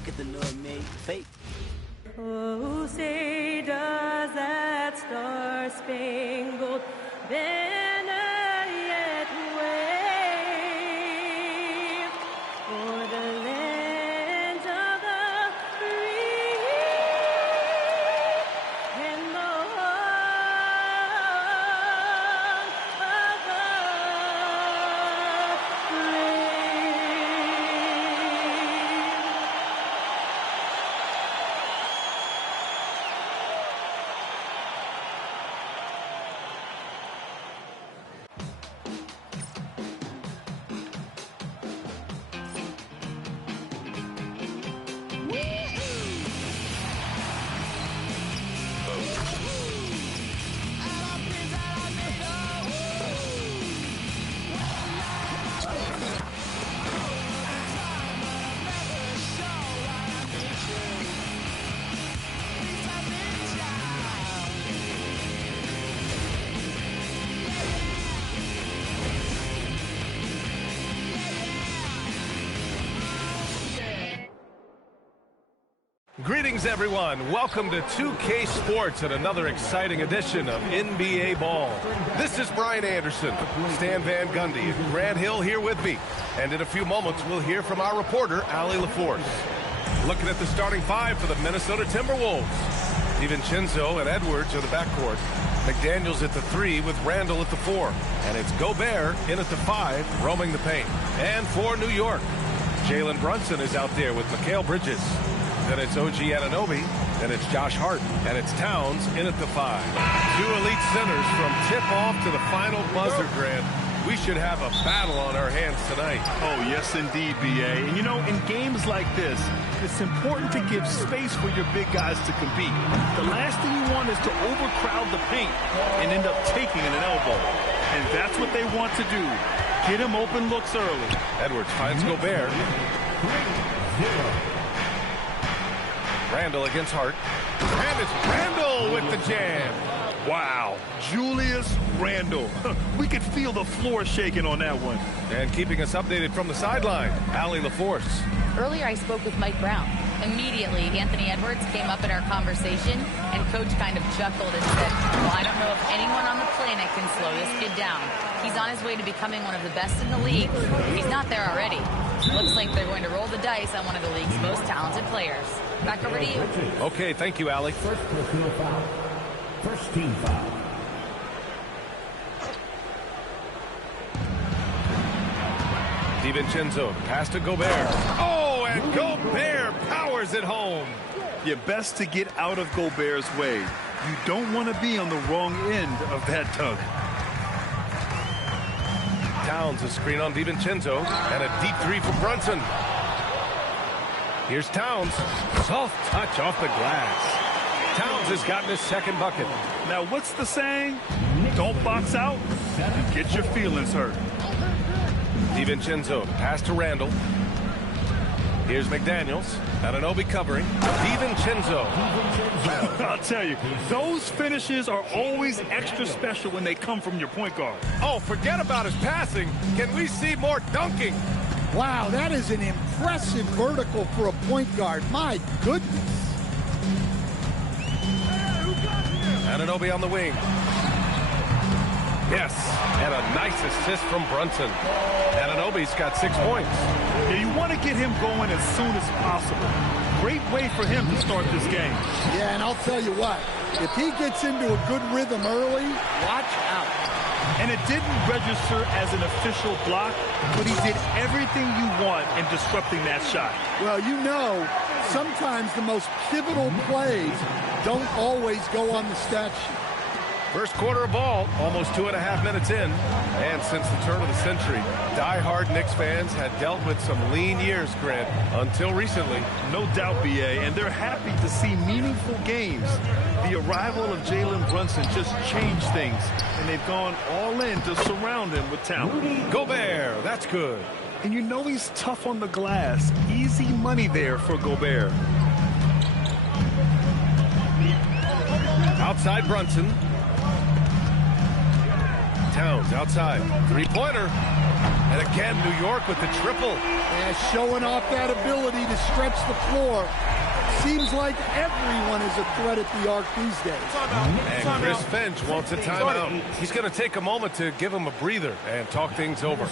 Look at the North made fake. Oh, say does that star-spangled banner yet wave for the land of the free and the home of the brave. Greetings, everyone. Welcome to 2K Sports and another exciting edition of NBA Ball. This is Brian Anderson, Stan Van Gundy, and Grant Hill here with me. And in a few moments, we'll hear from our reporter, Allie LaForce. Looking at the starting five for the Minnesota Timberwolves. DiVincenzo and Edwards are the backcourt. McDaniels at the 3 with Randall at the 4. And it's Gobert in at the 5, roaming the paint. And for New York, Jalen Brunson is out there with Mikal Bridges. Then it's OG Anunoby, then it's Josh Hart, and it's Towns in at the 5. Two elite centers from tip-off to the final buzzer, Grant. We should have a battle on our hands tonight. Oh, yes, indeed, B.A. And, you know, in games like this, it's important to give space for your big guys to compete. The last thing you want is to overcrowd the paint and end up taking an elbow. And that's what they want to do. Get him open looks early. Edwards finds Gobert. Randall against Hart. And it's Randall with the jam. Wow, Julius Randle. We could feel the floor shaking on that one. And keeping us updated from the sideline, Allie LaForce. Earlier I spoke with Mike Brown. Immediately, Anthony Edwards came up in our conversation, and Coach kind of chuckled and said, well, I don't know if anyone on the planet can slow this kid down. He's on his way to becoming one of the best in the league. He's not there already. Looks like they're going to roll the dice on one of the league's most talented players. Back over to you. Okay, thank you, Allie. First personal foul. First team foul. DiVincenzo, pass to Gobert. Oh, and Gobert powers it home. You're best to get out of Gobert's way. You don't want to be on the wrong end of that tug. Towns, a screen on DiVincenzo, and a deep 3 for Brunson. Here's Towns. Soft touch off the glass. Towns has gotten his second bucket. Now, what's the saying? Don't box out, you get your feelings hurt. DiVincenzo, pass to Randall. Here's McDaniels. Anunoby covering. DiVincenzo. I'll tell you, those finishes are always extra special when they come from your point guard. Oh, forget about his passing. Can we see more dunking? Wow, that is an impressive vertical for a point guard. My goodness. Anunoby on the wing. Yes, and a nice assist from Brunson. Anunoby's got 6 points. Yeah, you want to get him going as soon as possible. Great way for him to start this game. Yeah, and I'll tell you what, if he gets into a good rhythm early, watch out. And it didn't register as an official block, but he did everything you want in disrupting that shot. Well, you know, sometimes the most pivotal plays don't always go on the stat sheet. First quarter of ball, almost 2.5 minutes in. And since the turn of the century, die-hard Knicks fans had dealt with some lean years, Grant, until recently. No doubt, B.A., and they're happy to see meaningful games. The arrival of Jalen Brunson just changed things, and they've gone all in to surround him with talent. Gobert, that's good. And you know he's tough on the glass. Easy money there for Gobert. Outside Brunson. Towns outside. Three-pointer. And again, New York with the triple. And showing off that ability to stretch the floor. Seems like everyone is a threat at the arc these days. And Chris Finch wants a timeout. He's going to take a moment to give him a breather and talk things over.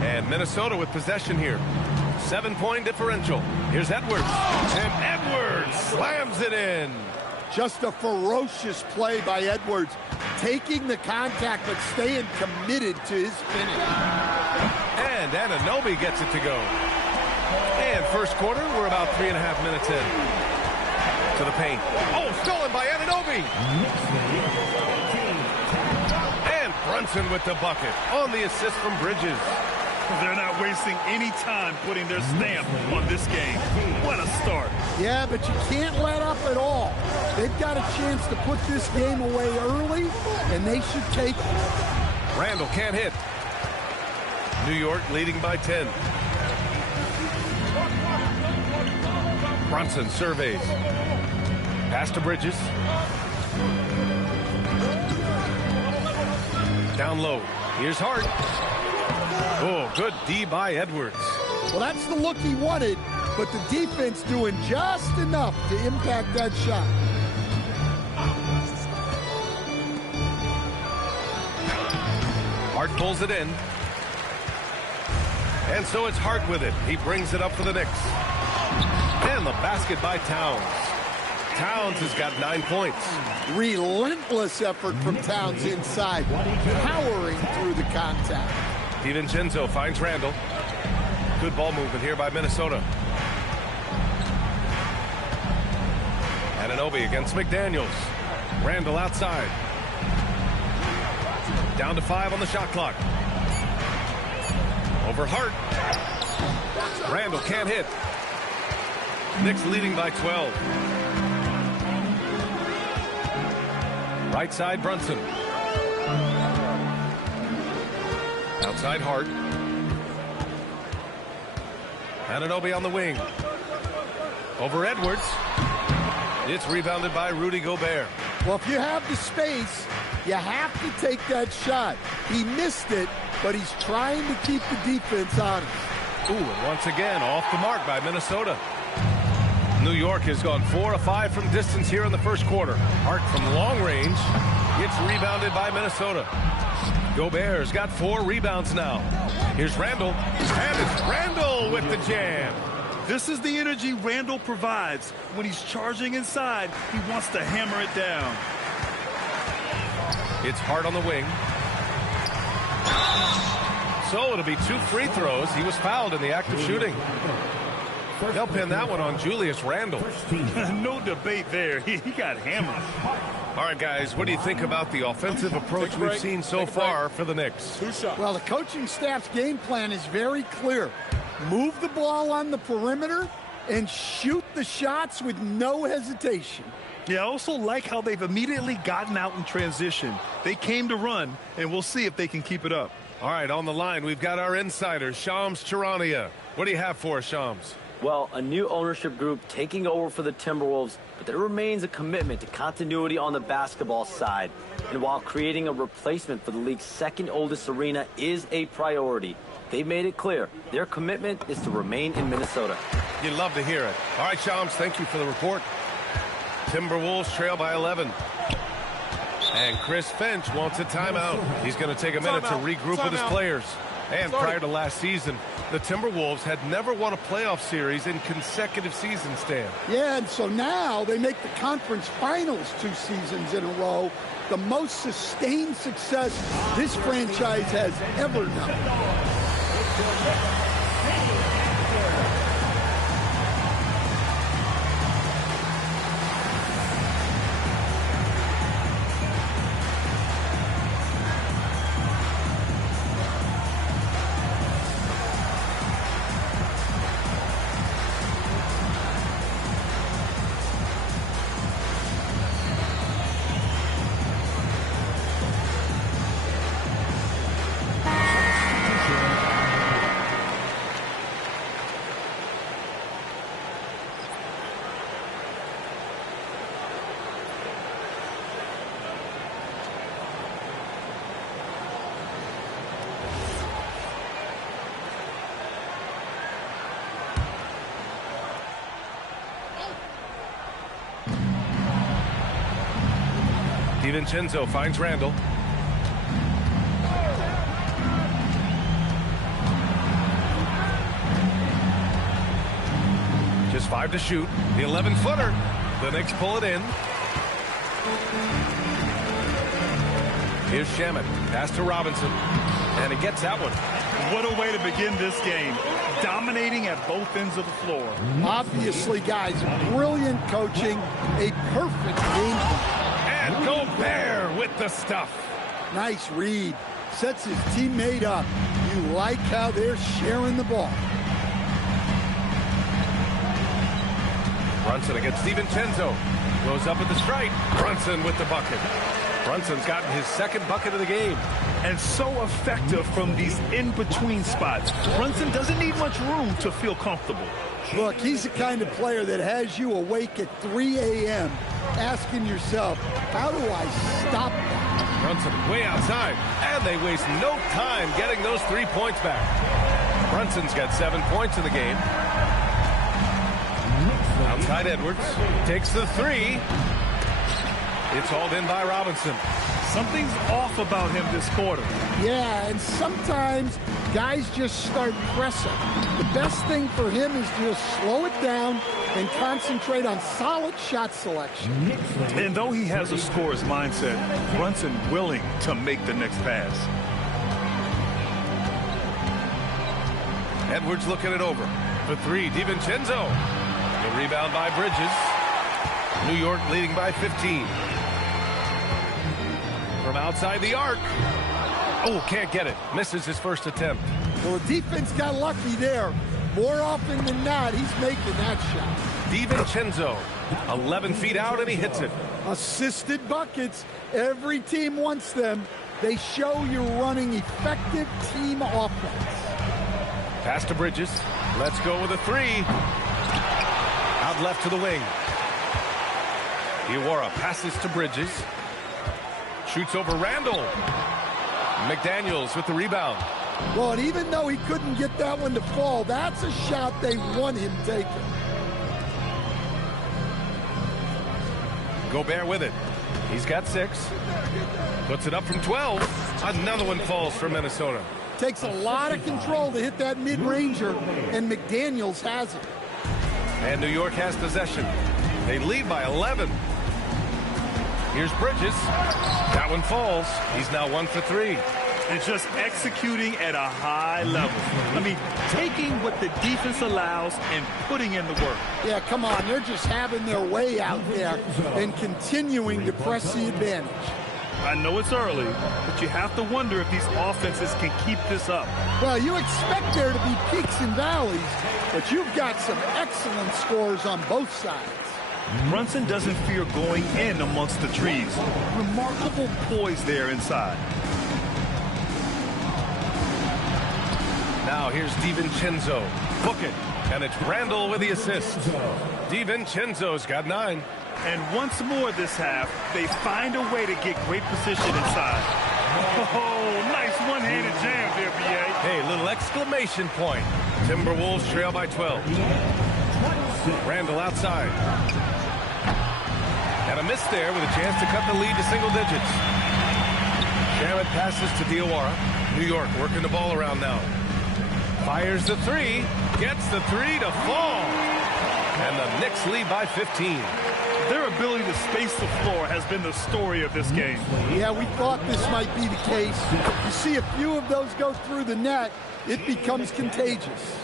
And Minnesota with possession here. 7-point differential. Here's Edwards. And Edwards slams it in. Just a ferocious play by Edwards. Taking the contact, but staying committed to his finish. And Anunoby gets it to go. And first quarter, we're about 3.5 minutes in. To the paint. Oh, stolen by Anunoby. And Brunson with the bucket on the assist from Bridges. They're not wasting any time putting their stamp on this game. What a start. Yeah, but you can't let up at all. They've got a chance to put this game away early, and they should take it. Randall can't hit. New York leading by 10. Brunson surveys. Pass to Bridges. Down low. Here's Hart. Oh, good D by Edwards. Well, that's the look he wanted, but the defense doing just enough to impact that shot. Hart pulls it in. And so it's Hart with it. He brings it up for the Knicks. And the basket by Towns. Towns has got 9 points. Relentless effort from Towns inside, powering through the contact. DiVincenzo finds Randall. Good ball movement here by Minnesota. Anunoby against McDaniels. Randall outside. Down to 5 on the shot clock. Over Hart. Randall can't hit. Knicks leading by 12. Right side, Brunson. Outside Hart. Anunoby on the wing. Over Edwards. It's rebounded by Rudy Gobert. Well, if you have the space, you have to take that shot. He missed it, but he's trying to keep the defense honest. Ooh, and once again, off the mark by Minnesota. New York has gone 4 of 5 from distance here in the first quarter. Hart from long range. It's rebounded by Minnesota. Gobert's got 4 rebounds now. Here's Randall. And it's Randall with the jam. This is the energy Randall provides. When he's charging inside, he wants to hammer it down. It's Hart on the wing. So it'll be 2 free throws. He was fouled in the act of shooting. They'll pin that one on Julius Randle. No debate there. He got hammered. All right, guys, what do you think about the offensive approach we've seen so far for the Knicks? Well, the coaching staff's game plan is very clear. Move the ball on the perimeter and shoot the shots with no hesitation. Yeah, I also like how they've immediately gotten out in transition. They came to run, and we'll see if they can keep it up. All right, on the line, we've got our insider, Shams Charania. What do you have for us, Shams? Well, a new ownership group taking over for the Timberwolves, but there remains a commitment to continuity on the basketball side. And while creating a replacement for the league's second oldest arena is a priority, they've made it clear their commitment is to remain in Minnesota. You'd love to hear it. All right, Shams, thank you for the report. Timberwolves trail by 11. And Chris Finch wants a timeout. He's going to take a minute to regroup with his players. And prior to last season, the Timberwolves had never won a playoff series in consecutive seasons, Stan. Yeah, and so now they make the conference finals 2 seasons in a row, the most sustained success this franchise has ever known. DiVincenzo finds Randall. Just 5 to shoot. The 11-footer. The Knicks pull it in. Here's Shamet. Pass to Robinson. And he gets that one. What a way to begin this game. Dominating at both ends of the floor. Obviously, guys, brilliant coaching. A perfect game plan. And Gobert with the stuff. Nice read. Sets his teammate up. You like how they're sharing the ball. Brunson against DiVincenzo. Goes up at the stripe. Brunson with the bucket. Brunson's gotten his second bucket of the game. And so effective from these in-between spots. Brunson doesn't need much room to feel comfortable. Look, he's the kind of player that has you awake at 3 a.m. asking yourself, how do I stop that? Brunson way outside. And they waste no time getting those 3 points back. Brunson's got 7 points in the game. Outside Edwards. Takes the 3. It's hauled in by Robinson. Something's off about him this quarter. Yeah, and sometimes guys just start pressing. The best thing for him is to just slow it down and concentrate on solid shot selection. And though he has a scorer's mindset, Brunson willing to make the next pass. Edwards looking it over. For 3, DiVincenzo. The rebound by Bridges. New York leading by 15. From outside the arc. Oh, can't get it. Misses his first attempt. Well, the defense got lucky there. More often than not, he's making that shot. DiVincenzo, 11 feet out, and he hits it. Assisted buckets. Every team wants them. They show you're running effective team offense. Pass to Bridges. Let's go with a 3. Out left to the wing. Iwara passes to Bridges. Shoots over Randall. McDaniels with the rebound. Well, and even though he couldn't get that one to fall, that's a shot they want him taking. Gobert with it. He's got 6. Puts it up from 12. Another one falls for Minnesota. Takes a lot of control to hit that mid-ranger, and McDaniels has it. And New York has possession. They lead by 11. Here's Bridges. That one falls. He's now 1 for 3. And just executing at a high level. I mean, taking what the defense allows and putting in the work. Yeah, come on. They're just having their way out there and continuing to press the advantage. I know it's early, but you have to wonder if these offenses can keep this up. Well, you expect there to be peaks and valleys, but you've got some excellent scores on both sides. Brunson doesn't fear going in amongst the trees. Remarkable poise there inside. Now here's DiVincenzo. Book it. And it's Randall with the assist. DiVincenzo's got 9. And once more this half, they find a way to get great position inside. Oh, nice one-handed jam there, B.A. Hey, little exclamation point. Timberwolves trail by 12. Randall outside. And a miss there with a chance to cut the lead to single digits. Shamet passes to Diawara. New York working the ball around now. Fires the 3. Gets the 3 to fall. And the Knicks lead by 15. Their ability to space the floor has been the story of this game. Yeah, we thought this might be the case. You see a few of those go through the net, it becomes contagious.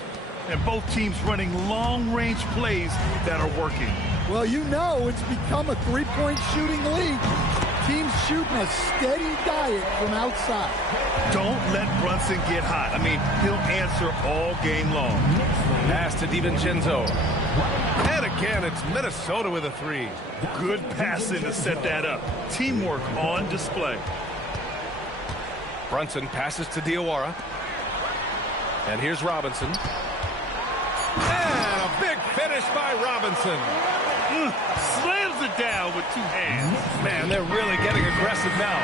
And both teams running long-range plays that are working. Well, you know it's become a three-point shooting league. Teams shooting a steady diet from outside. Don't let Brunson get hot. I mean, he'll answer all game long. Pass to DiVincenzo. And again, it's Minnesota with a 3. Good passing to set that up. Teamwork on display. Brunson passes to Diawara. And here's Robinson. And a big finish by Robinson. Slams it down with 2 hands. Man, they're really getting aggressive now.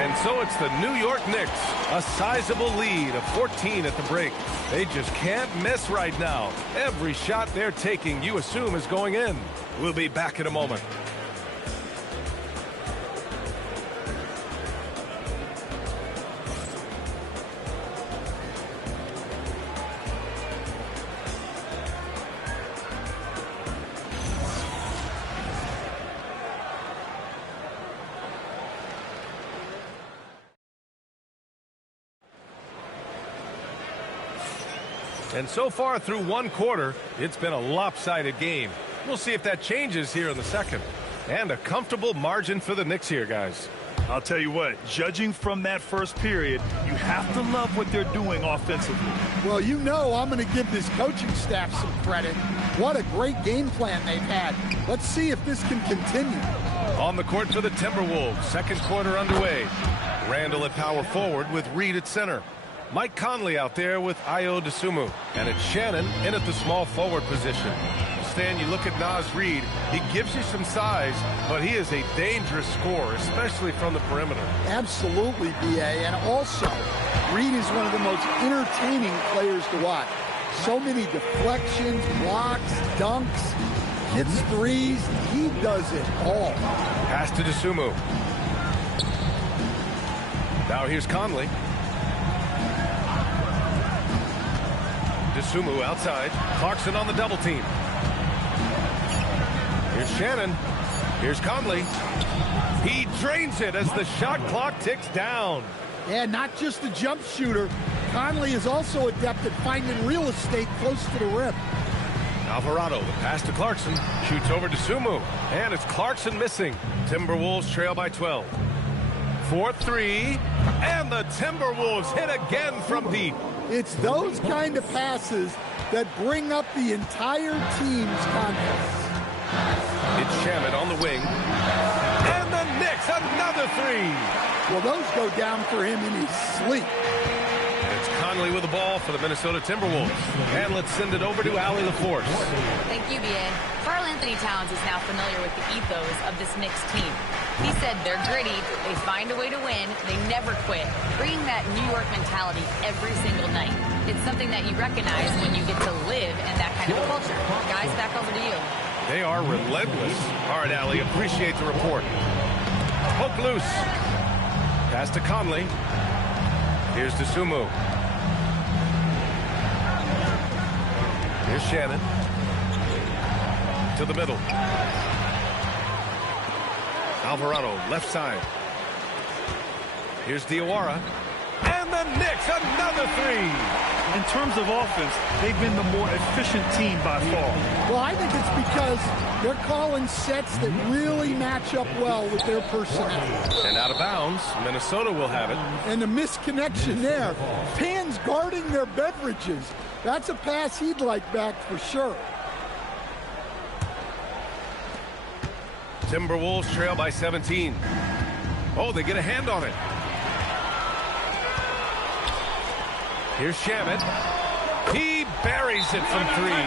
And so it's the New York Knicks. A sizable lead of 14 at the break. They just can't miss right now. Every shot they're taking, you assume, is going in. We'll be back in a moment. And so far through one quarter, it's been a lopsided game. We'll see if that changes here in the second. And a comfortable margin for the Knicks here, guys. I'll tell you what, judging from that first period, you have to love what they're doing offensively. Well, you know I'm going to give this coaching staff some credit. What a great game plan they've had. Let's see if this can continue. On the court for the Timberwolves, second quarter underway. Randall at power forward with Reed at center. Mike Conley out there with Ayo Dosunmu. And it's Shannon in at the small forward position. Stan, you look at Naz Reid, he gives you some size, but he is a dangerous scorer, especially from the perimeter. Absolutely, B.A. And also, Reid is one of the most entertaining players to watch. So many deflections, blocks, dunks, hits threes. He does it all. Pass to Dosunmu. Now here's Conley. Dosunmu outside. Clarkson on the double team. Here's Shannon. Here's Conley. He drains it as the shot clock ticks down. Yeah, not just a jump shooter. Conley is also adept at finding real estate close to the rim. Alvarado, the pass to Clarkson. Shoots over to Dosunmu. And it's Clarkson missing. Timberwolves trail by 12. 4-3. And the Timberwolves hit again from deep. It's those kind of passes that bring up the entire team's confidence. It's Shamet on the wing. And the Knicks, another three. Well, those go down for him in his sleep. It's Conley with the ball for the Minnesota Timberwolves. And let's send it over to Allie LaForce. Thank you, B.A. Karl-Anthony Towns is now familiar with the ethos of this Knicks team. He said they're gritty, they find a way to win, they never quit, bringing that New York mentality every single night. It's something that you recognize when you get to live in that kind of a culture. Guys, back over to you. They are relentless. All right, Allie, appreciate the report. Hook loose. Pass to Conley. Here's Dosunmu. Here's Shannon. To the middle. Alvarado, left side. Here's Diawara. And the Knicks, another three. In terms of offense, they've been the more efficient team by far. Well, I think it's because they're calling sets that really match up well with their personnel. And out of bounds, Minnesota will have it. And the misconnection there. Fans guarding their beverages. That's a pass he'd like back for sure. Timberwolves trail by 17. Oh, they get a hand on it. Here's Shamet. He buries it from three.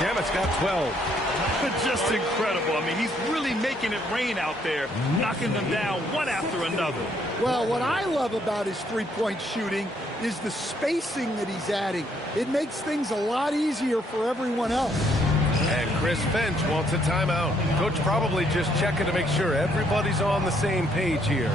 Shamet's got 12. Just incredible. I mean, he's really making it rain out there, knocking them down one after another. Well, what I love about his three-point shooting is the spacing that he's adding. It makes things a lot easier for everyone else. And Chris Finch wants a timeout. Coach probably just checking to make sure everybody's on the same page here.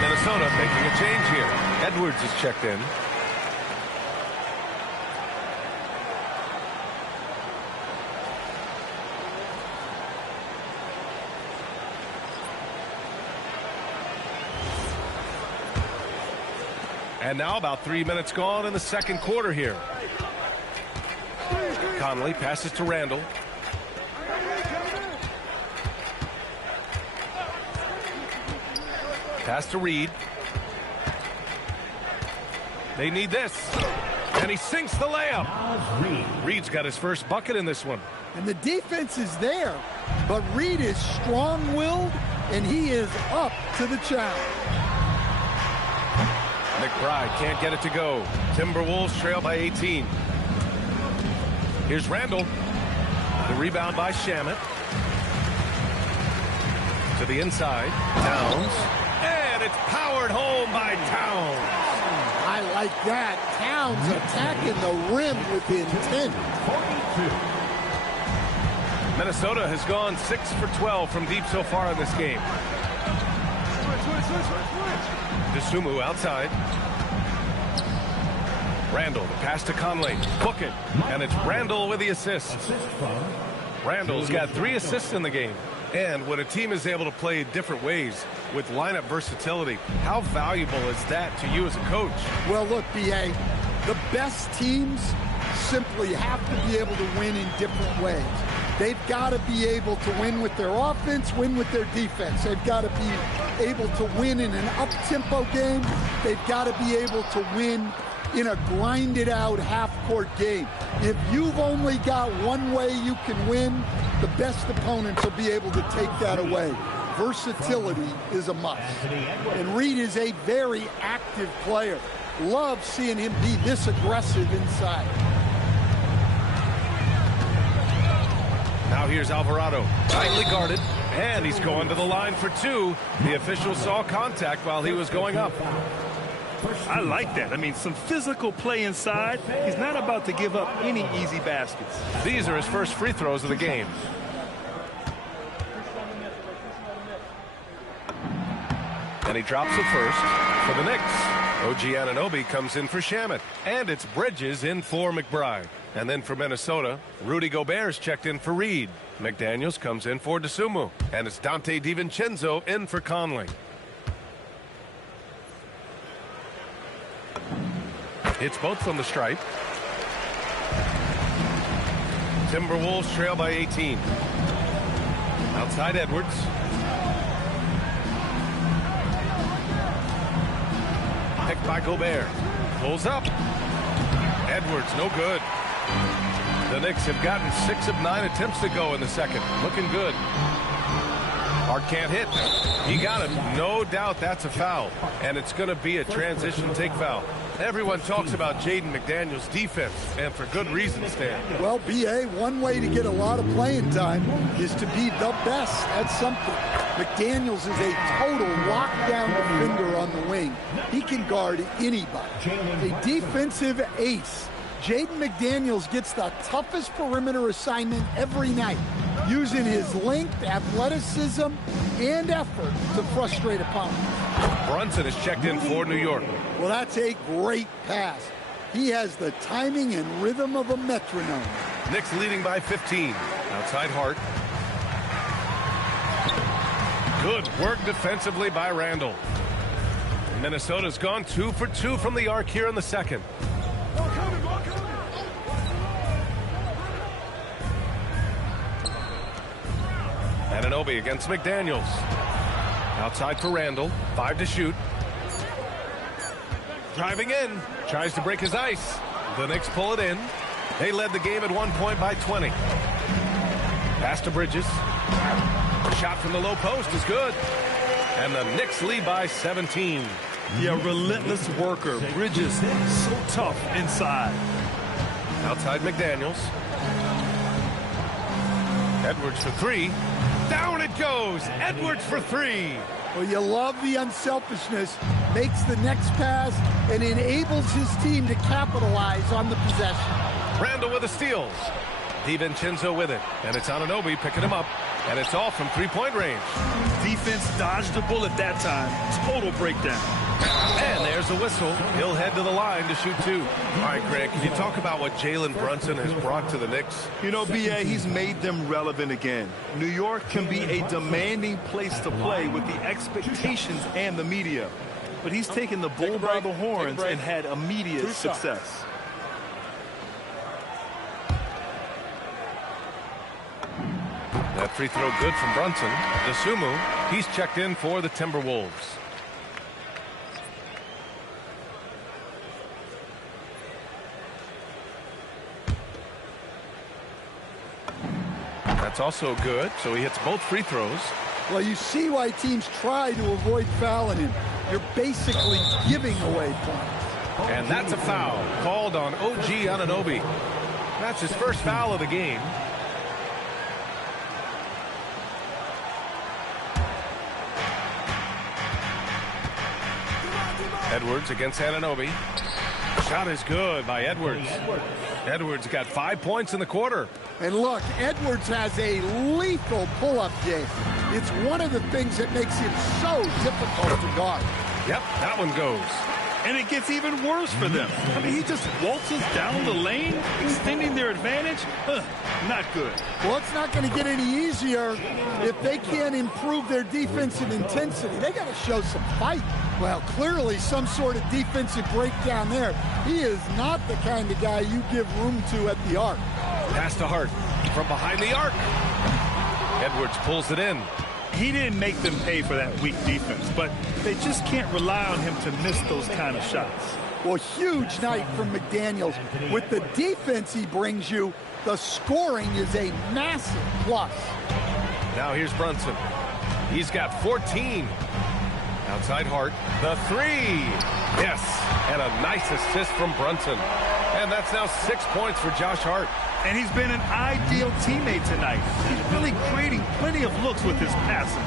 Minnesota making a change here. Edwards is checked in. And now about 3 minutes gone in the second quarter here. Conley passes to Randall. Pass to Reed. They need this. And he sinks the layup. Reed's got his first bucket in this one. And the defense is there, but Reed is strong-willed, and he is up to the challenge. McBride can't get it to go. Timberwolves trail by 18. Here's Randall. The rebound by Shamet. To the inside. Towns. And it's powered home by Towns. I like that. Towns attacking the rim with intent. Minnesota has gone 6 for 12 from deep so far in this game. Dosunmu outside. Randall, the pass to Conley. Book it. And it's Randall with the assist. Randall's got 3 assists in the game. And when a team is able to play different ways with lineup versatility, how valuable is that to you as a coach? Well, look, B.A., the best teams simply have to be able to win in different ways. They've got to be able to win with their offense, win with their defense. They've got to be able to win in an up-tempo game. They've got to be able to win in a grinded-out half-court game. If you've only got one way you can win, the best opponents will be able to take that away. Versatility is a must. And Reed is a very active player. Love seeing him be this aggressive inside. Now here's Alvarado, tightly guarded, and he's going to the line for 2. The official saw contact while he was going up. I like that. I mean, some physical play inside. He's not about to give up any easy baskets. These are his first free throws of the game. And he drops the first for the Knicks. OG Anunoby comes in for Shamet. And it's Bridges in for McBride. And then for Minnesota, Rudy Gobert's checked in for Reed. McDaniels comes in for Dosunmu. And it's Dante DiVincenzo in for Conley. It's both from the stripe. Timberwolves trail by 18. Outside Edwards. Picked by Gobert. Pulls up. Edwards, no good. The Knicks have gotten 6 of 9 attempts to go in the second. Looking good. Hart can't hit. He got it. No doubt that's a foul. And it's going to be a transition take foul. Everyone talks about Jaden McDaniels' defense, and for good reason, Stan. Well, B.A., one way to get a lot of playing time is to be the best at something. McDaniels is a total lockdown defender on the wing. He can guard anybody. A defensive ace. Jaden McDaniels gets the toughest perimeter assignment every night, using his length, athleticism, and effort to frustrate opponents. Brunson is checked in for New York. Well, that's a great pass. He has the timing and rhythm of a metronome. Knicks leading by 15. Outside Hart. Good work defensively by Randall. Minnesota's gone 2 for 2 from the arc here in the second. Anunoby against McDaniels. Outside for Randall. 5 to shoot. Driving in. Tries to break his ice. The Knicks pull it in. They led the game at 1 point by 20. Pass to Bridges. Shot from the low post is good. And the Knicks lead by 17. Yeah, relentless worker. Bridges, so tough inside. Outside McDaniels. Edwards for 3. Down it goes. Edwards for 3. Well, you love the unselfishness. Makes the next pass and enables his team to capitalize on the possession. Randall with the steals. DiVincenzo with it. And it's Anunoby picking him up. And it's all from 3-point range. Defense dodged the bullet that time. Total breakdown. And there's a whistle. He'll head to the line to shoot 2. All right, Greg, can you talk about what Jalen Brunson has brought to the Knicks? You know, B.A., he's made them relevant again. New York can be a demanding place to play with the expectations and the media. But he's taken the bull by the horns and had immediate success. That free throw good from Brunson. Dosunmu, he's checked in for the Timberwolves. That's also good, so he hits both free throws. Well, you see why teams try to avoid fouling him. You're basically giving away points. And that's a foul called on OG Anunoby. That's his first foul of the game. Edwards against Anunoby. Shot is good by Edwards. Edwards got 5 points in the quarter. And look, Edwards has a lethal pull-up game. It's one of the things that makes him so difficult to guard. Yep, that one goes. And it gets even worse for them. I mean, he just waltzes down the lane, extending their advantage. Not good. Well, it's not going to get any easier if they can't improve their defensive intensity. They got to show some fight. Well, clearly some sort of defensive breakdown there. He is not the kind of guy you give room to at the arc. Pass to Hart from behind the arc. Edwards pulls it in. He didn't make them pay for that weak defense, but they just can't rely on him to miss those kind of shots. Well, huge night from McDaniels. With the defense he brings you, the scoring is a massive plus. Now here's Brunson. He's got 14. Outside Hart. The three. Yes. And a nice assist from Brunson. And that's now 6 points for Josh Hart. And he's been an ideal teammate tonight. He's really creating plenty of looks with his passing.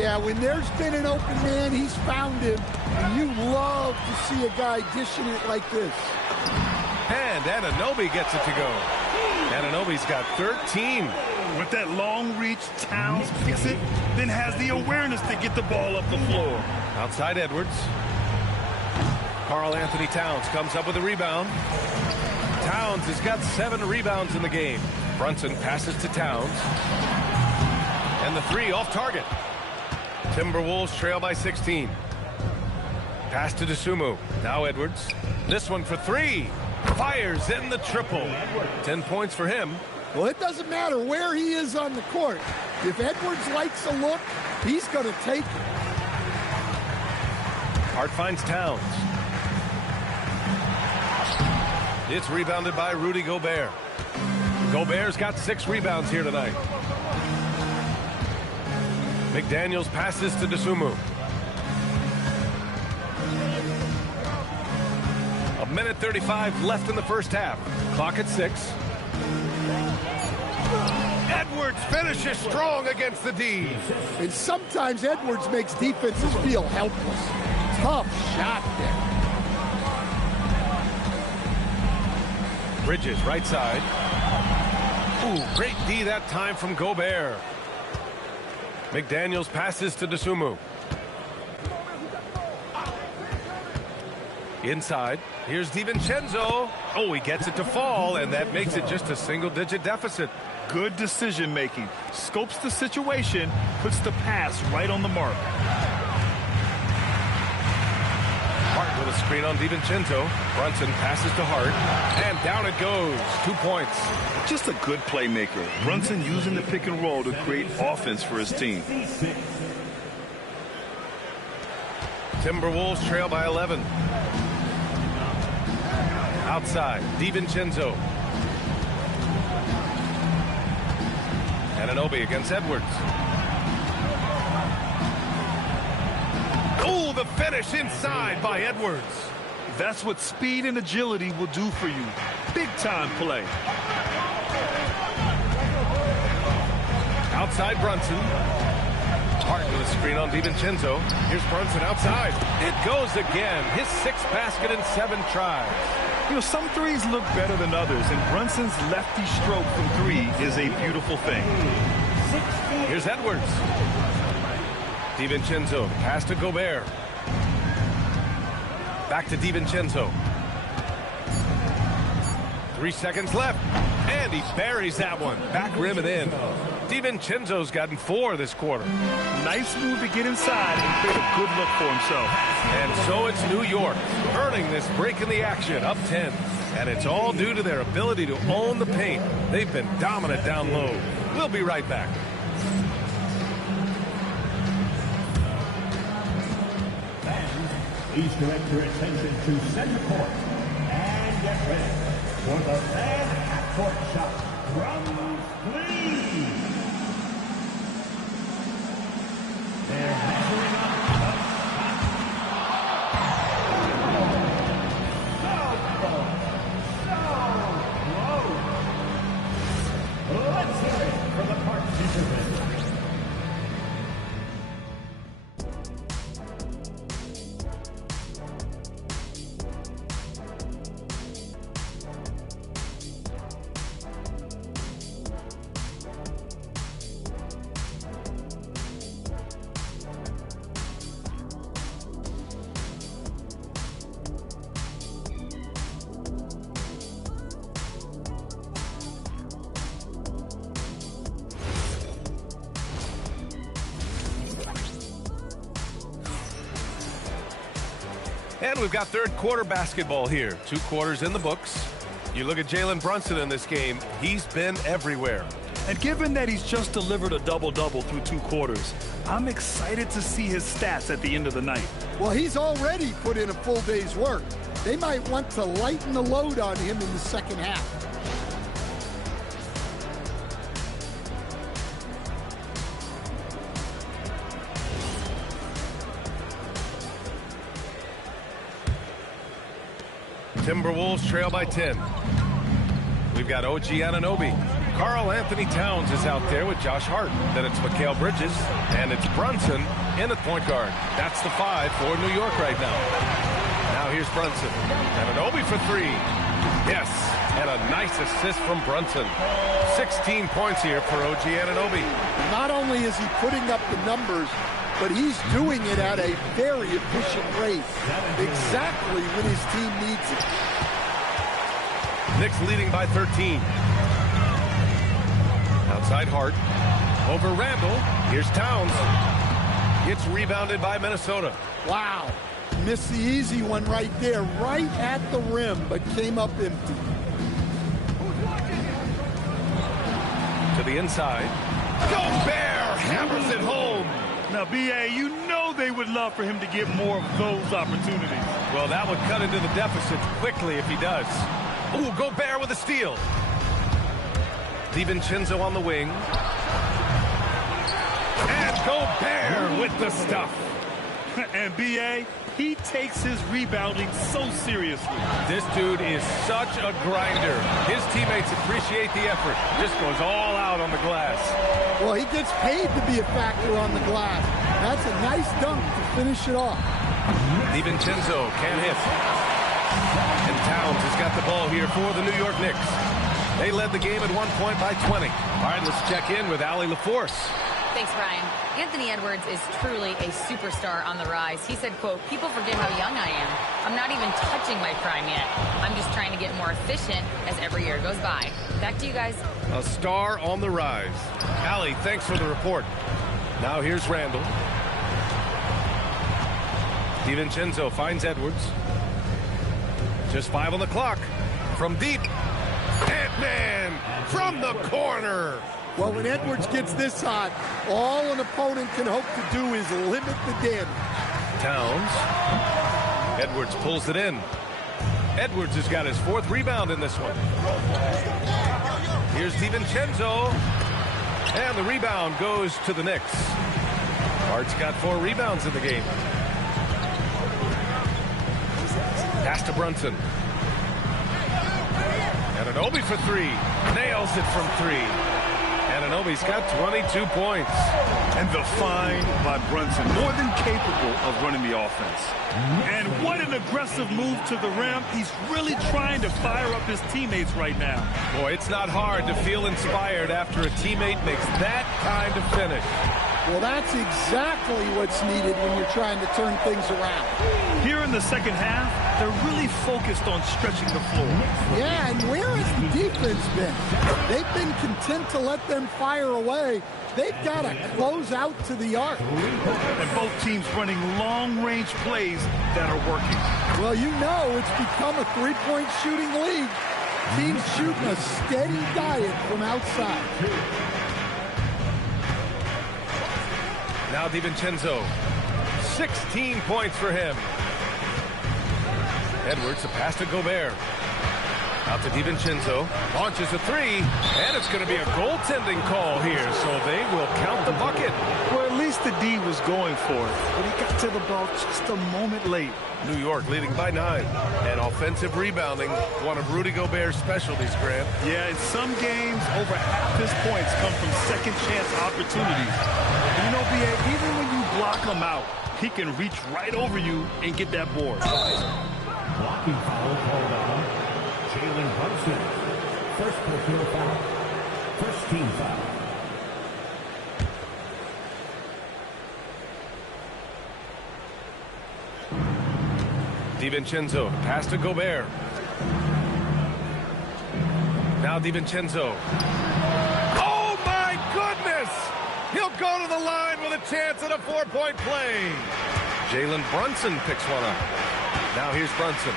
Yeah, when there's been an open man, he's found him. And you love to see a guy dishing it like this. And Anunoby gets it to go. Anunoby's got 13. With that long reach, Towns picks it, then has the awareness to get the ball up the floor. Outside Edwards. Karl-Anthony Towns comes up with a rebound. Towns has got 7 rebounds in the game. Brunson passes to Towns. And the three off target. Timberwolves trail by 16. Pass to DeSumo. Now Edwards. This one for 3. Fires in the triple. 10 points for him. Well, it doesn't matter where he is on the court. If Edwards likes a look, he's going to take it. Hart finds Towns. It's rebounded by Rudy Gobert. Gobert's got 6 rebounds here tonight. McDaniels passes to DeSumo. A minute 35 left in the first half. Clock at 6. Edwards finishes strong against the D. And sometimes Edwards makes defenses feel helpless. Tough shot there. Bridges, right side. Ooh, great D that time from Gobert. McDaniels passes to DeSumo. Inside, here's DiVincenzo. Oh, he gets it to fall, and that makes it just a single-digit deficit. Good decision making. Scopes the situation, puts the pass right on the mark. Hart with a screen on DiVincenzo. Brunson passes to Hart, and down it goes. 2 points. Just a good playmaker. Brunson using the pick and roll to create offense for his team. Timberwolves trail by 11. Outside, DiVincenzo. Anunoby against Edwards. Oh, the finish inside by Edwards. That's what speed and agility will do for you. Big time play. Outside Brunson. Hart with a screen on DiVincenzo. Here's Brunson outside. It goes again. His 6th basket in 7 tries. You know, some threes look better than others, and Brunson's lefty stroke from 3 is a beautiful thing. Here's Edwards. DiVincenzo, pass to Gobert. Back to DiVincenzo. 3 seconds left, and he buries that one. Back rim and in. DiVincenzo's gotten 4 this quarter. Nice move to get inside and create a good look for himself. And so it's New York earning this break in the action, up 10. And it's all due to their ability to own the paint. They've been dominant down low. We'll be right back. Please direct your attention to center court and get ready for the fan half-court shot from 3. They're measuring up the shot. So close. Let's hear it for the participants. And we've got third quarter basketball here. 2 quarters in the books. You look at Jalen Brunson in this game, he's been everywhere. And given that he's just delivered a double-double through 2 quarters, I'm excited to see his stats at the end of the night. Well, he's already put in a full day's work. They might want to lighten the load on him in the second half. Timberwolves trail by 10. We've got OG Anunoby. Karl-Anthony Towns is out there with Josh Hart. Then it's Mikal Bridges, and it's Brunson in at point guard. That's the 5 for New York right now. Now here's Brunson. Anunoby for 3. Yes, and a nice assist from Brunson. 16 points here for OG Anunoby. Not only is he putting up the numbers, but he's doing it at a very efficient rate, exactly when his team needs it. Knicks leading by 13. Outside Hart. Over Randall. Here's Towns. It's rebounded by Minnesota. Wow. Missed the easy one right there, right at the rim, but came up empty. To the inside. Gobert hammers it home. Now, B.A., you know they would love for him to get more of those opportunities. Well, that would cut into the deficit quickly if he does. Ooh, Gobert with a steal. DiVincenzo on the wing. And Gobert with the stuff. And B.A., he takes his rebounding so seriously. This dude is such a grinder. His teammates appreciate the effort. Just goes all out on the glass. Well, he gets paid to be a factor on the glass. That's a nice dunk to finish it off. DiVincenzo can't hit. And Towns has got the ball here for the New York Knicks. They led the game at 1 point by 20. All right, let's check in with Allie LaForce. Thanks, Brian. Anthony Edwards is truly a superstar on the rise. He said, quote, "People forget how young I am. I'm not even touching my prime yet. I'm just trying to get more efficient as every year goes by." Back to you guys. A star on the rise. Allie, thanks for the report. Now here's Randall. DiVincenzo finds Edwards. Just 5 on the clock. From deep. Ant-Man from the corner. Well, when Edwards gets this hot, all an opponent can hope to do is limit the damage. Towns. Edwards pulls it in. Edwards has got his 4th rebound in this one. Here's DiVincenzo. And the rebound goes to the Knicks. Hart's got 4 rebounds in the game. Pass to Brunson. Anunoby for 3. Nails it from 3. Anunoby's got 22 points. And the find by Brunson, more than capable of running the offense. And what an aggressive move to the rim. He's really trying to fire up his teammates right now. Boy, it's not hard to feel inspired after a teammate makes that kind of finish. Well, that's exactly what's needed when you're trying to turn things around. Here in the second half, they're really focused on stretching the floor. Yeah, and where has the defense been? They've been content to let them fire away. They've got to close out to the arc. And both teams running long-range plays that are working. Well, you know it's become a three-point shooting league. Teams shooting a steady diet from outside. Now DiVincenzo. 16 points for him. Edwards, a pass to Gobert. Out to DiVincenzo. Launches a 3. And it's going to be a goaltending call here, so they will count the bucket. Well, at least the D was going for it, but he got to the ball just a moment late. New York leading by 9. And offensive rebounding, one of Rudy Gobert's specialties, Grant. Yeah, in some games, over half his points come from second-chance opportunities. And you know, B.A., even when you block him out, he can reach right over you and get that board. Blocking foul called on Jalen Brunson. First personal foul. First team foul. DiVincenzo, pass to Gobert. Now DiVincenzo. Oh my goodness! He'll go to the line with a chance at a 4-point play. Jalen Brunson picks one up. Now here's Brunson.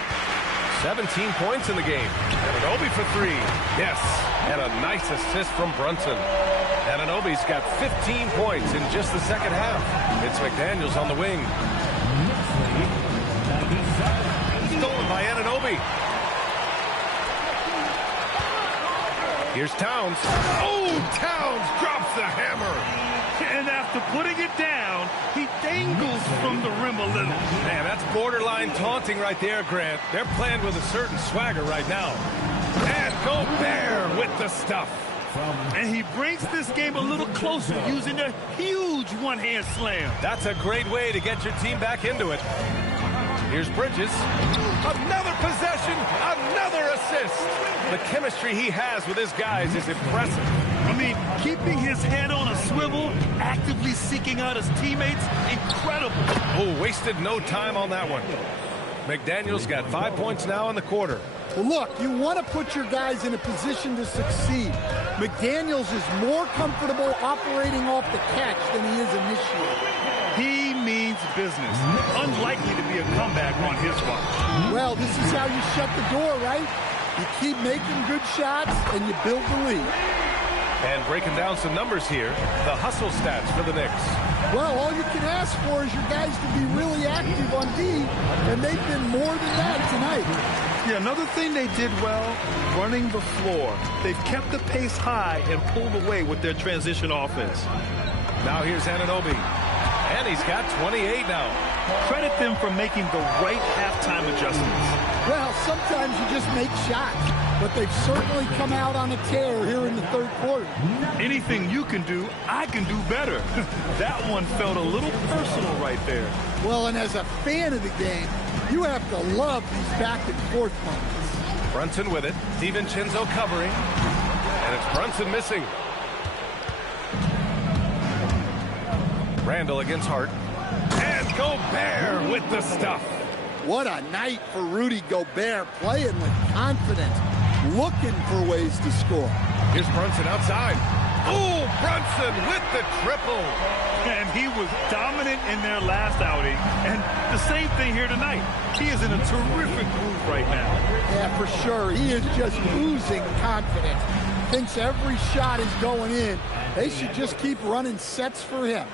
17 points in the game. Anunoby for three. Yes, and a nice assist from Brunson. Anunoby's got 15 points in just the second half. It's McDaniels on the wing. Stolen by Anunoby. Here's Towns. Oh, Towns drops the hammer. And after putting it down, he dangles from the rim a little. Man, that's borderline taunting right there, Grant. They're playing with a certain swagger right now. And Gobert with the stuff. And he brings this game a little closer using a huge one-hand slam. That's a great way to get your team back into it. Here's Bridges. Another possession, another assist. The chemistry he has with his guys is impressive. I mean, keeping his head on a swivel, actively seeking out his teammates, incredible. Oh, wasted no time on that one. McDaniels got 5 points now in the quarter. Well, look, you want to put your guys in a position to succeed. McDaniels is more comfortable operating off the catch than he is initiating. He means business. Unlikely to be a comeback on his watch. Well, this is how you shut the door, right? You keep making good shots, and you build the lead. And breaking down some numbers here, the hustle stats for the Knicks. Well, all you can ask for is your guys to be really active on D, and they've been more than that tonight. Yeah, another thing they did well, running the floor. They've kept the pace high and pulled away with their transition offense. Now here's Anunoby. And he's got 28 now. Credit them for making the right halftime adjustments. Well, sometimes you just make shots, but they've certainly come out on a tear here in the third quarter. Anything you can do, I can do better. That one felt a little personal right there. Well, and as a fan of the game, you have to love these back-and-forth moments. Brunson with it. DiVincenzo covering. And it's Brunson missing. Randall against Hart. And Gobert with the stuff. What a night for Rudy Gobert, playing with confidence, looking for ways to score. Here's Brunson outside. Oh, Brunson with the triple. And he was dominant in their last outing. And the same thing here tonight. He is in a terrific groove right now. Yeah, for sure. He is just oozing confidence. Thinks every shot is going in. They should just keep running sets for him.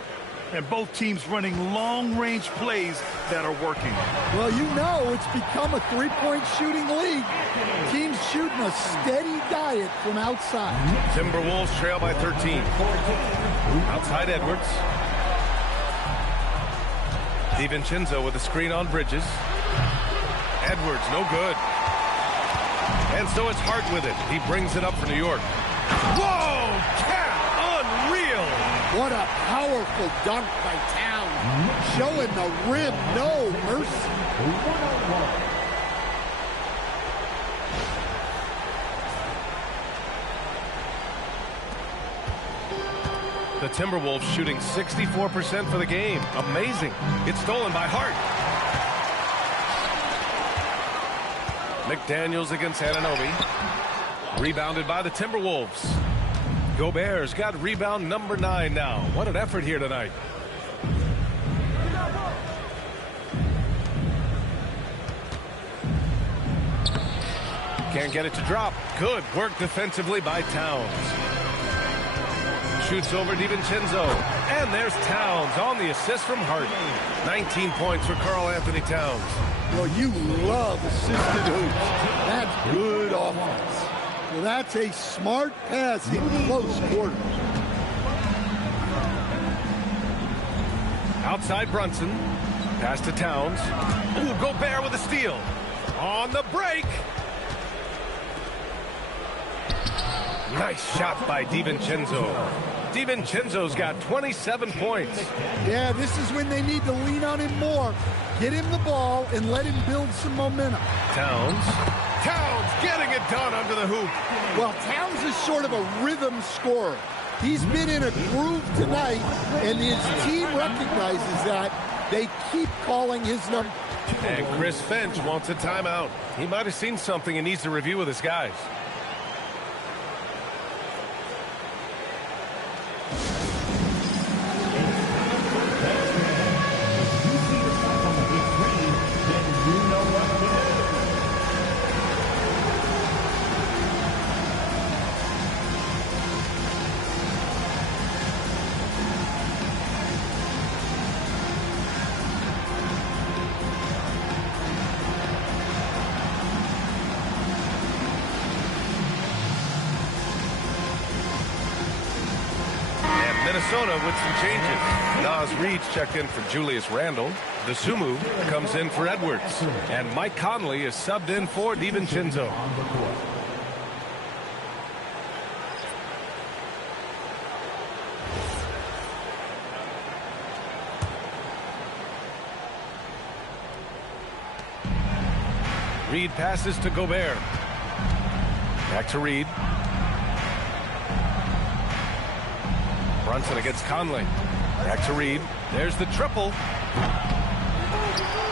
And both teams running long-range plays that are working. Well, you know it's become a three-point shooting league. Teams shooting a steady diet from outside. Timberwolves trail by 13. Outside Edwards. DiVincenzo with a screen on Bridges. Edwards, no good. And so it's Hart with it. He brings it up for New York. Whoa! Cat! Unreal! What a powerful dunk by Towns. Showing the rim no mercy. The Timberwolves shooting 64% for the game. Amazing. It's stolen by Hart. McDaniels against Anunoby. Rebounded by the Timberwolves. Gobert's got rebound number 9 now. What an effort here tonight. Can't get it to drop. Good work defensively by Towns. Shoots over DiVincenzo. And there's Towns on the assist from Hart. 19 points for Karl-Anthony Towns. Well, you love assisted hoops. That's good offense. Well, that's a smart pass in close quarters. Outside Brunson. Pass to Towns. Ooh, Gobert with a steal. On the break. Nice shot by DiVincenzo. DiVincenzo's got 27 points. Yeah, this is when they need to lean on him more. Get him the ball and let him build some momentum. Towns getting it done under the hoop. Well, Towns is sort of a rhythm scorer. He's been in a groove tonight, and his team recognizes that. They keep calling his number. And Chris Finch wants a timeout. He might have seen something and needs to review with his guys. Minnesota with some changes. Naz Reid's checked in for Julius Randle. Dosunmu comes in for Edwards. And Mike Conley is subbed in for DiVincenzo. Reid passes to Gobert. Back to Reid. Brunson against Conley. Back to Reid. There's the triple.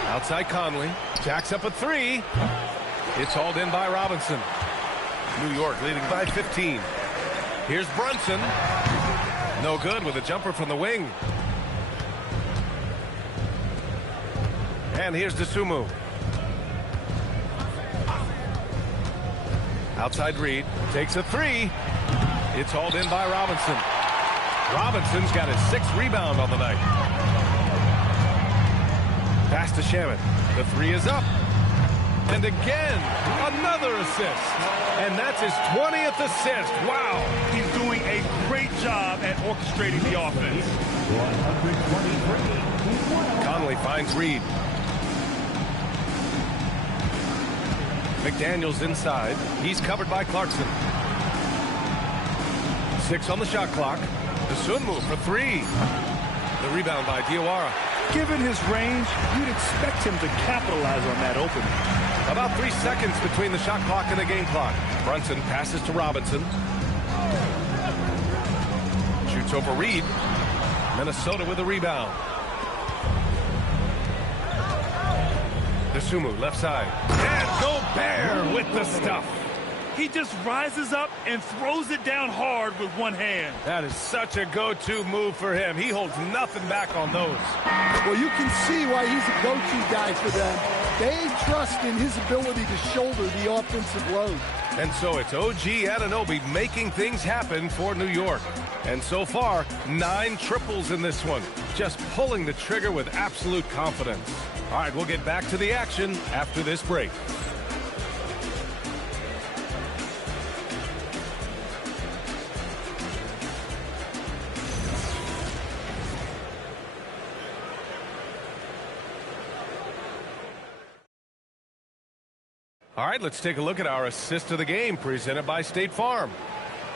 Outside Conley. Jacks up a three. It's hauled in by Robinson. New York leading by 15. Here's Brunson. No good with a jumper from the wing. And here's Dosunmu. Outside Reid. Takes a three. It's hauled in by Robinson. Robinson's got his 6th rebound on the night. Pass to Shaman. The three is up. And again, another assist. And that's his 20th assist. Wow. He's doing a great job at orchestrating the offense. Conley finds Reid. McDaniels inside. He's covered by Clarkson. 6 on the shot clock. Dosunmu for three. The rebound by Diawara. Given his range, you'd expect him to capitalize on that opening. About 3 seconds between the shot clock and the game clock. Brunson passes to Robinson. Shoots over Reid. Minnesota with a rebound. Dosunmu left side. And Gobert with the stuff. He just rises up and throws it down hard with one hand. That is such a go-to move for him. He holds nothing back on those. Well, you can see why he's a go-to guy for them. They trust in his ability to shoulder the offensive load. And so it's OG Anunoby making things happen for New York. And so far, 9 triples in this one. Just pulling the trigger with absolute confidence. All right, we'll get back to the action after this break. All right, let's take a look at our assist of the game presented by State Farm.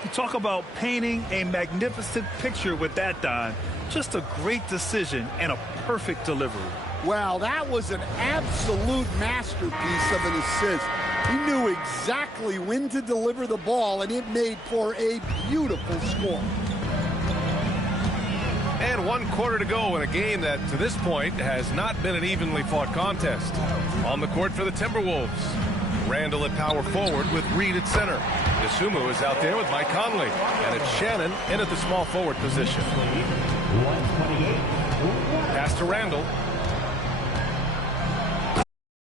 You talk about painting a magnificent picture with that, Don. Just a great decision and a perfect delivery. Well, that was an absolute masterpiece of an assist. He knew exactly when to deliver the ball, and it made for a beautiful score. And 1 quarter to go in a game that, to this point, has not been an evenly fought contest. On the court for the Timberwolves. Randle at power forward with Reid at center. Dosunmu is out there with Mike Conley. And it's Shannon in at the small forward position. Pass to Randle.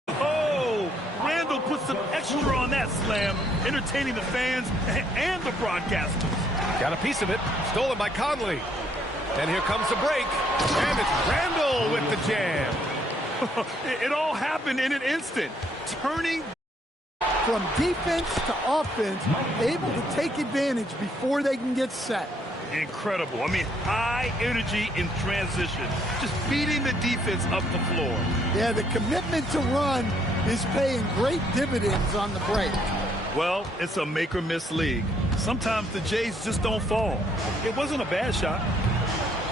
Oh, Randle put some extra on that slam, entertaining the fans and the broadcasters. Got a piece of it. Stolen by Conley. And here comes the break. And it's Randle with the jam. It all happened in an instant. Turning from defense to offense, able to take advantage before they can get set. Incredible. I mean, high energy in transition. Just beating the defense up the floor. Yeah, the commitment to run is paying great dividends on the break. Well, it's a make-or-miss league. Sometimes the Jays just don't fall. It wasn't a bad shot.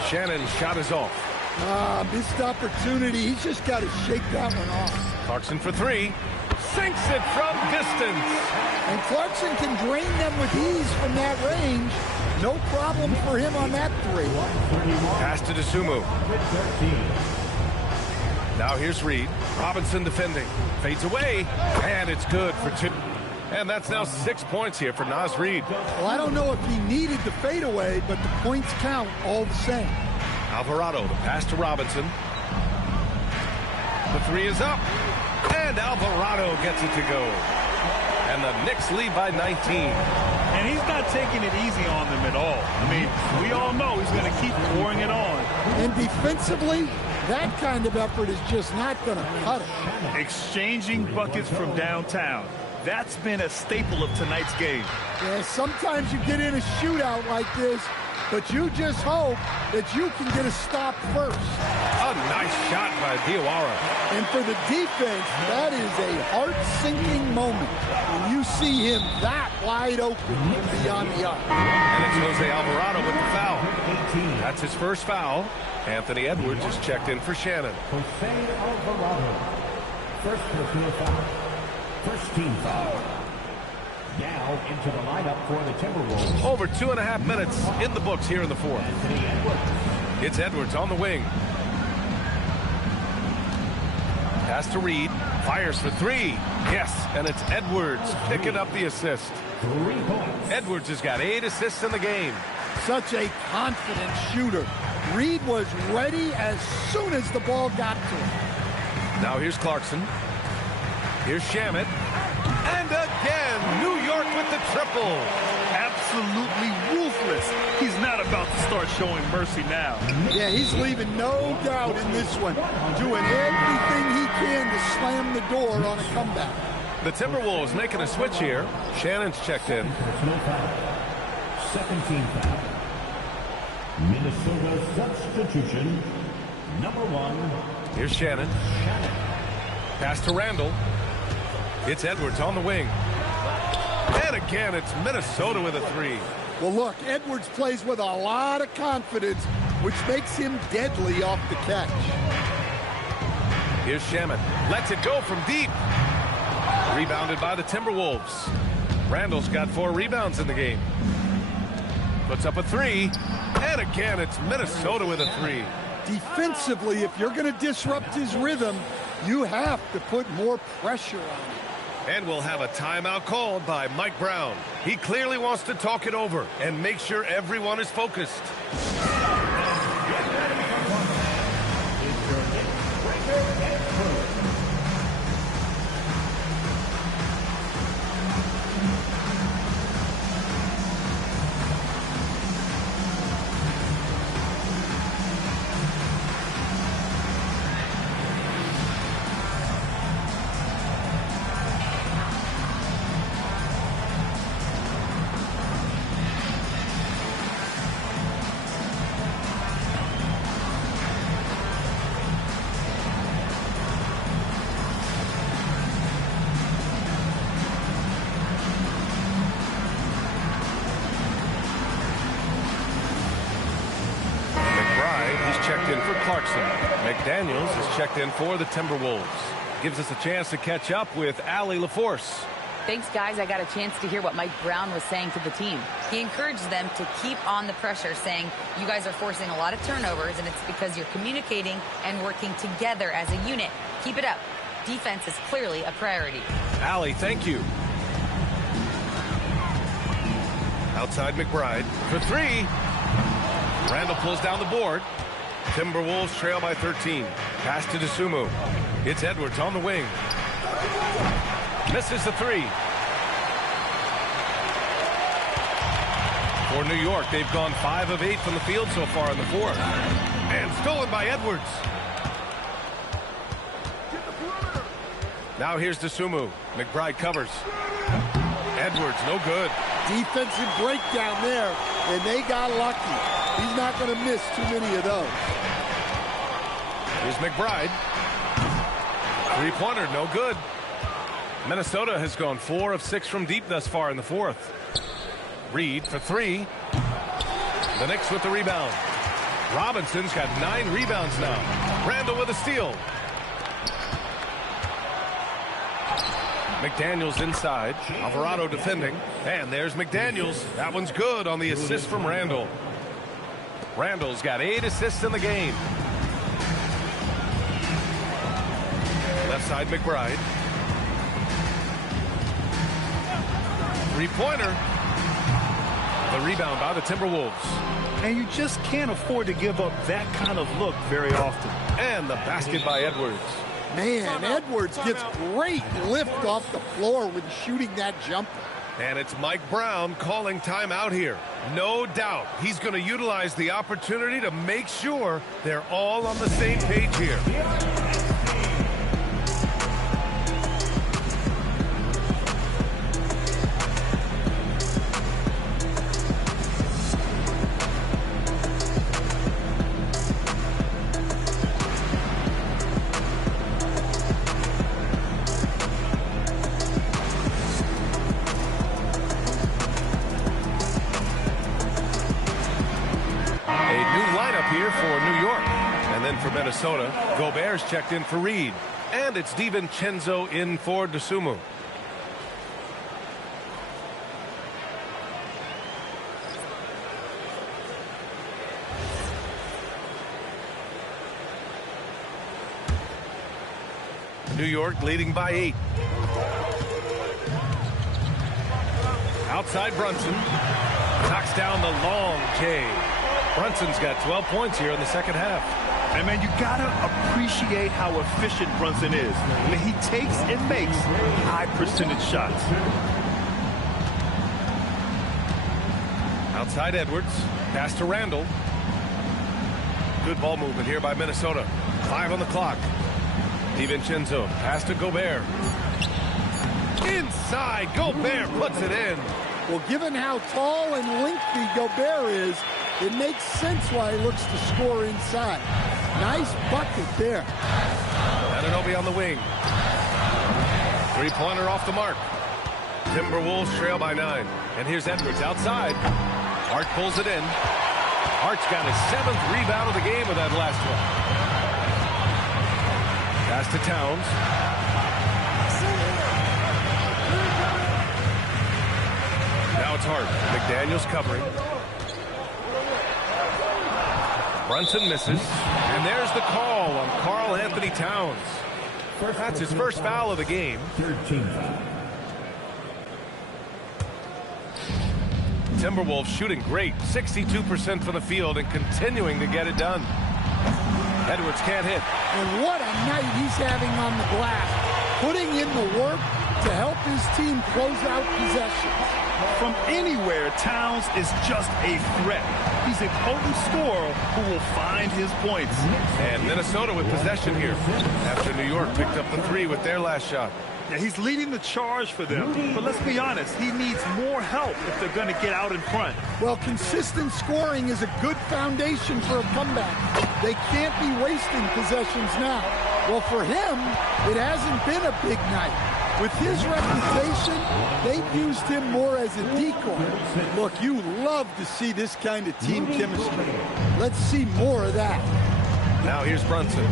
Shannon's shot is off. Missed opportunity. He's just got to shake that one off. Clarkson for three. Sinks it from distance. And Clarkson can drain them with ease from that range. No problem for him on that three. Pass to Dosunmu. Now here's Reid. Robinson defending. Fades away. And it's good for 2. And that's now 6 points here for Naz Reid. Well, I don't know if he needed the fadeaway, but the points count all the same. Alvarado, the pass to Robinson. The three is up. And Alvarado gets it to go. And the Knicks lead by 19. And he's not taking it easy on them at all. I mean, we all know he's going to keep pouring it on. And defensively, that kind of effort is just not going to cut it. Exchanging buckets from downtown. That's been a staple of tonight's game. Yeah, sometimes you get in a shootout like this, but you just hope that you can get a stop first. A nice shot by Diawara. And for the defense, that is a heart-sinking moment when you see him that wide open beyond the arc. And it's Jose Alvarado with the foul. That's his first foul. Anthony Edwards is checked in for Shannon. Jose Alvarado. First personal foul. First team foul. Now into the lineup for the Timberwolves. Over 2.5 minutes in the books here in the fourth. Anthony Edwards. It's Edwards on the wing. Pass to Reed. Fires for three. Yes, and it's Edwards picking up the assist. 3 points. Edwards has got 8 assists in the game. Such a confident shooter. Reed was ready as soon as the ball got to him. Now here's Clarkson. Here's Shamet. And again, New York with the triple. Absolutely ruthless. He's not about to start showing mercy now. Yeah, he's leaving no doubt in this one. Doing everything he can to slam the door on a comeback. The Timberwolves making a switch here. Shannon's checked in. Personal foul. Second team foul. Minnesota substitution. Number 1. Here's Shannon. Shannon. Pass to Randall. It's Edwards on the wing. And again, it's Minnesota with a 3. Well, look, Edwards plays with a lot of confidence, which makes him deadly off the catch. Here's Shamet. Lets it go from deep. Rebounded by the Timberwolves. Randall's got 4 rebounds in the game. Puts up a 3. And again, it's Minnesota with a 3. Defensively, if you're going to disrupt his rhythm, you have to put more pressure on him. And we'll have a timeout called by Mike Brown. He clearly wants to talk it over and make sure everyone is focused. Checked in for Clarkson. McDaniels is checked in for the Timberwolves. Gives us a chance to catch up with Allie LaForce. Thanks, guys. I got a chance to hear what Mike Brown was saying to the team. He encouraged them to keep on the pressure, saying, you guys are forcing a lot of turnovers, and it's because you're communicating and working together as a unit. Keep it up. Defense is clearly a priority. Allie, thank you. Outside McBride for 3. Randall pulls down the board. Timberwolves trail by 13. Pass to DeSumo. It's Edwards on the wing. Misses the 3. For New York, they've gone 5 of 8 from the field so far in the fourth. And stolen by Edwards. Now here's DeSumo. McBride covers. Edwards, no good. Defensive breakdown there, and they got lucky. He's not going to miss too many of those. Here's McBride. 3-pointer, no good. Minnesota has gone 4 of 6 from deep thus far in the fourth. Reed for 3. The Knicks with the rebound. Robinson's got 9 rebounds now. Randall with a steal. McDaniels inside. Alvarado defending. And there's McDaniels. That one's good on the assist from Randall. Randall's got 8 assists in the game. Left side McBride. 3-pointer. The rebound by the Timberwolves. And you just can't afford to give up that kind of look very often. And the basket by Edwards. Man, Edwards gets great lift off the floor when shooting that jumper. And it's Mike Brown calling timeout here. No doubt he's going to utilize the opportunity to make sure they're all on the same page here. Minnesota. Gobert's checked in for Reed. And it's DiVincenzo in for Dosunmu. New York leading by 8. Outside Brunson. Knocks down the long K. Brunson's got 12 points here in the second half. And, man, you got to appreciate how efficient Brunson is. I mean, he takes and makes high-percentage shots. Outside Edwards. Pass to Randall. Good ball movement here by Minnesota. 5 on the clock. DiVincenzo. Pass to Gobert. Inside. Gobert puts it in. Well, given how tall and lengthy Gobert is, it makes sense why he looks to score inside. Nice bucket there. Anunoby on the wing. Three-pointer off the mark. Timberwolves trail by 9. And here's Edwards outside. Hart pulls it in. Hart's got his 7th rebound of the game with that last one. Pass to Towns. Now it's Hart. McDaniels covering. Brunson misses. And there's the call on Karl-Anthony Towns. That's his first foul of the game. 13 foul. Timberwolves shooting great. 62% from the field and continuing to get it done. Edwards can't hit. And what a night he's having on the glass. Putting in the work to help his team close out possessions. From anywhere, Towns is just a threat. He's a potent scorer who will find his points. And Minnesota with possession here after New York picked up the 3 with their last shot. Yeah, he's leading the charge for them. But let's be honest, he needs more help if they're going to get out in front. Well, consistent scoring is a good foundation for a comeback. They can't be wasting possessions now. Well, for him, it hasn't been a big night. With his reputation, they've used him more as a decoy. Look, you love to see this kind of team chemistry. Let's see more of that. Now here's Brunson.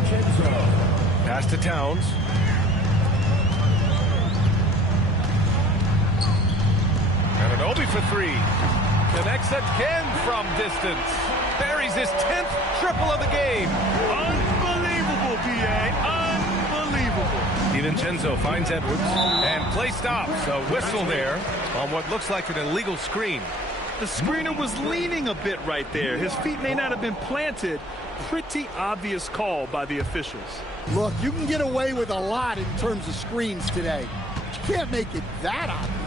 Pass to Towns. Anunoby for 3. Connects again from distance. Buries his 10th triple of the game. Unbelievable, B.A. Unbelievable. DiVincenzo finds Edwards. And play stops. A whistle there on what looks like an illegal screen. The screener was leaning a bit right there. His feet may not have been planted. Pretty obvious call by the officials. Look, you can get away with a lot in terms of screens today. But you can't make it that obvious.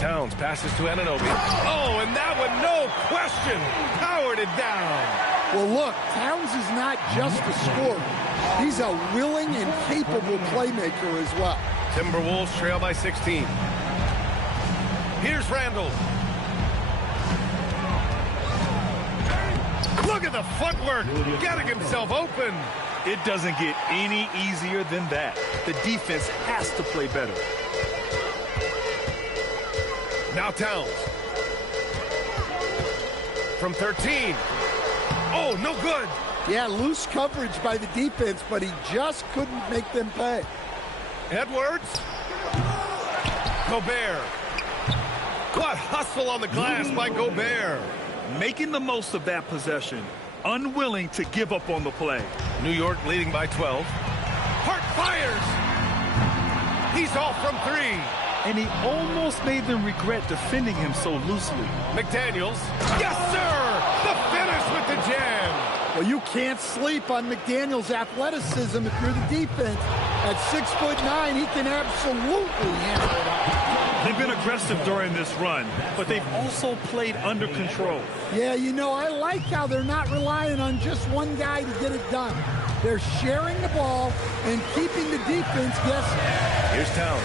Towns passes to Anunoby. Oh, and that one, no question, powered it down. Well, look, Towns is not just a scorer. He's a willing and capable playmaker as well. Timberwolves trail by 16. Here's Randall. Look at the footwork, getting himself open. It doesn't get any easier than that. The defense has to play better. Now Towns. From 13. Oh, no good. Yeah, loose coverage by the defense, but he just couldn't make them pay. Edwards. Gobert. What hustle on the glass by Gobert. Making the most of that possession. Unwilling to give up on the play. New York leading by 12. Hart fires. He's off from 3. And he almost made them regret defending him so loosely. McDaniels. Yes, sir! The finish with the jam. Well, you can't sleep on McDaniels' athleticism if you're the defense. At 6'9", he can absolutely handle it up. They've been aggressive during this run, but they've also played under control. Yeah, you know, I like how they're not relying on just one guy to get it done. They're sharing the ball and keeping the defense guessing. Here's Towns.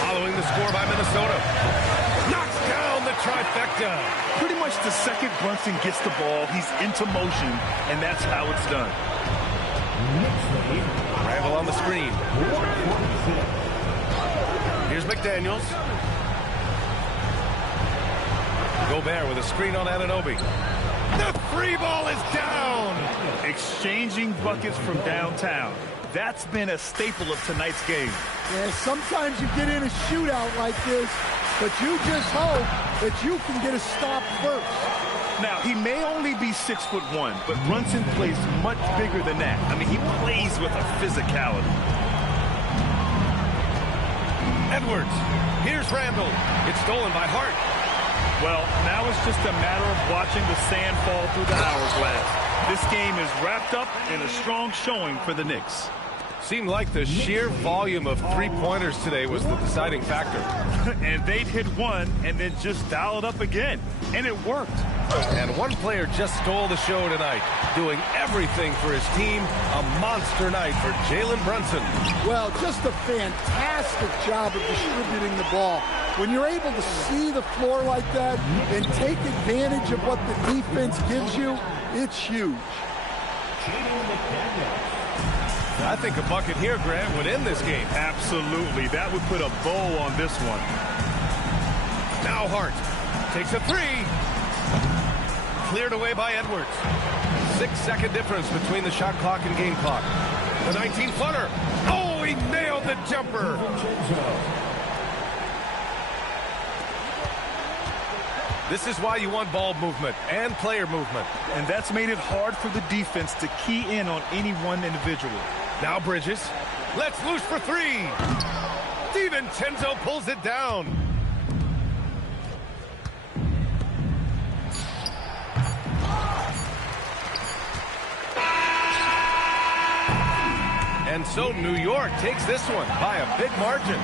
Following the score by Minnesota. Knocks down the trifecta. Pretty much the second Brunson gets the ball, he's into motion, and that's how it's done. Randall on the screen. Here's McDaniels. Gobert with a screen on Anunoby. The three ball is down. Exchanging buckets from downtown. That's been a staple of tonight's game. Yeah, sometimes you get in a shootout like this, but you just hope that you can get a stop first. Now, he may only be 6'1", but Brunson plays much bigger than that. I mean, he plays with a physicality. Edwards. Here's Randall. It's stolen by Hart. Well, now it's just a matter of watching the sand fall through the hourglass. This game is wrapped up in a strong showing for the Knicks. Seemed like the sheer volume of three-pointers today was the deciding factor. And they'd hit one and then just dial it up again. And it worked. And one player just stole the show tonight, doing everything for his team. A monster night for Jalen Brunson. Well, just a fantastic job of distributing the ball. When you're able to see the floor like that and take advantage of what the defense gives you, it's huge. I think a bucket here, Grant, would end this game. Absolutely. That would put a bow on this one. Now Hart takes a three. Cleared away by Edwards. 6-second difference between the shot clock and game clock. The 19-footer. Oh, he nailed the jumper. This is why you want ball movement and player movement. And that's made it hard for the defense to key in on any one individual. Now Bridges. Let's loose for three. DiVincenzo pulls it down. And so New York takes this one by a big margin.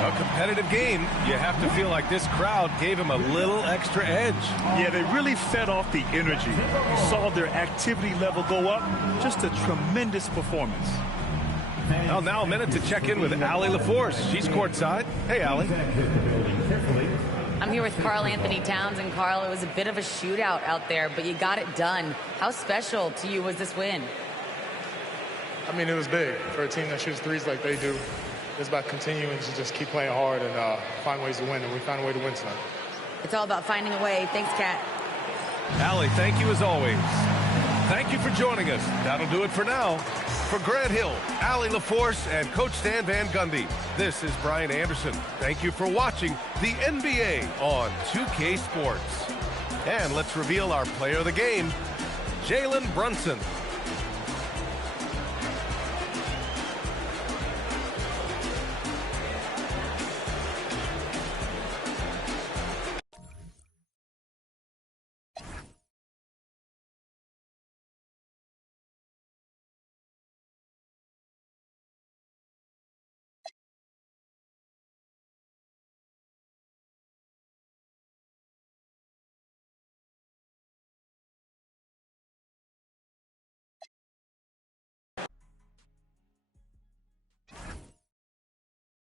A competitive game. You have to feel like this crowd gave him a little extra edge. Yeah, they really fed off the energy. You saw their activity level go up. Just a tremendous performance. Well, now a minute to check in with Allie LaForce. She's courtside. Hey, Allie. I'm here with Karl-Anthony Towns, and Karl, it was a bit of a shootout out there, but you got it done. How special to you was this win? I mean, it was big for a team that shoots threes like they do. It's about continuing to just keep playing hard and find ways to win, and we found a way to win tonight. It's all about finding a way. Thanks, Kat. Allie, thank you as always. Thank you for joining us. That'll do it for now. For Grant Hill, Allie LaForce, and Coach Stan Van Gundy, this is Brian Anderson. Thank you for watching the NBA on 2K Sports. And let's reveal our player of the game, Jalen Brunson.